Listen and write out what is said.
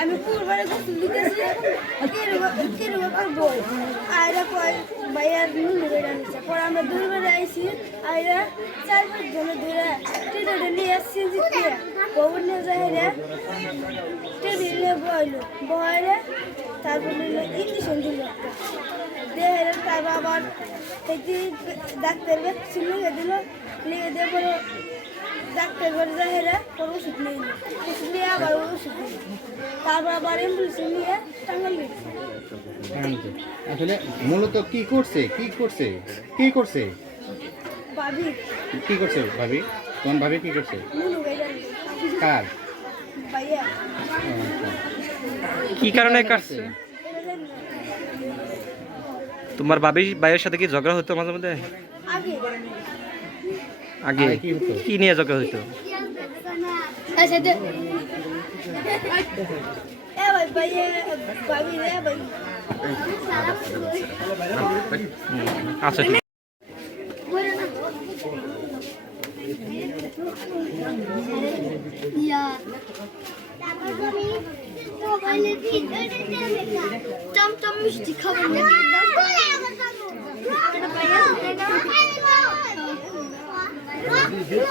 আমি কুরবানি গোসল দিতেছি তিরুবা করব। আয়রা কয় ভাইয়ার নুন বেড়া নিচ্ছে পরে আমরা দূর বেড়ে আইছি, আয়রা চার পাঁচ জনে দূরে টিটাটা নিয়ে আসছি জিতে গোবর নিয়ে যায় রে। টেবিল নিয়ে বইলো বয়লে তারপর নিল ইঞ্জেকশন ডাক্তার দিল দিয়ে পরে ডাক্তার ঘরে যায় হেরে পরে ওষুধ নিয়ে ওষুধ নিয়ে আবার ওষুধ তারপর আবার অ্যাম্বুলেন্সে নিয়ে টাঙ্গাল আসলে মূলত কি করছে? কি করছে? কি করছে? ভাবি। কি করছে ভাবি? তোমার ভাবি কি করছে? কার। কি কারণে কাটছে। তোমার বাবি ভাইয়ের সাথে কি ঝগড়া হতো মাঝে মধ্যে? আগে? কি নিয়ে ঝগড়া হতো আচ্ছা আচ্ছা ঠিক চমচম মিষ্টি খাবেন 不要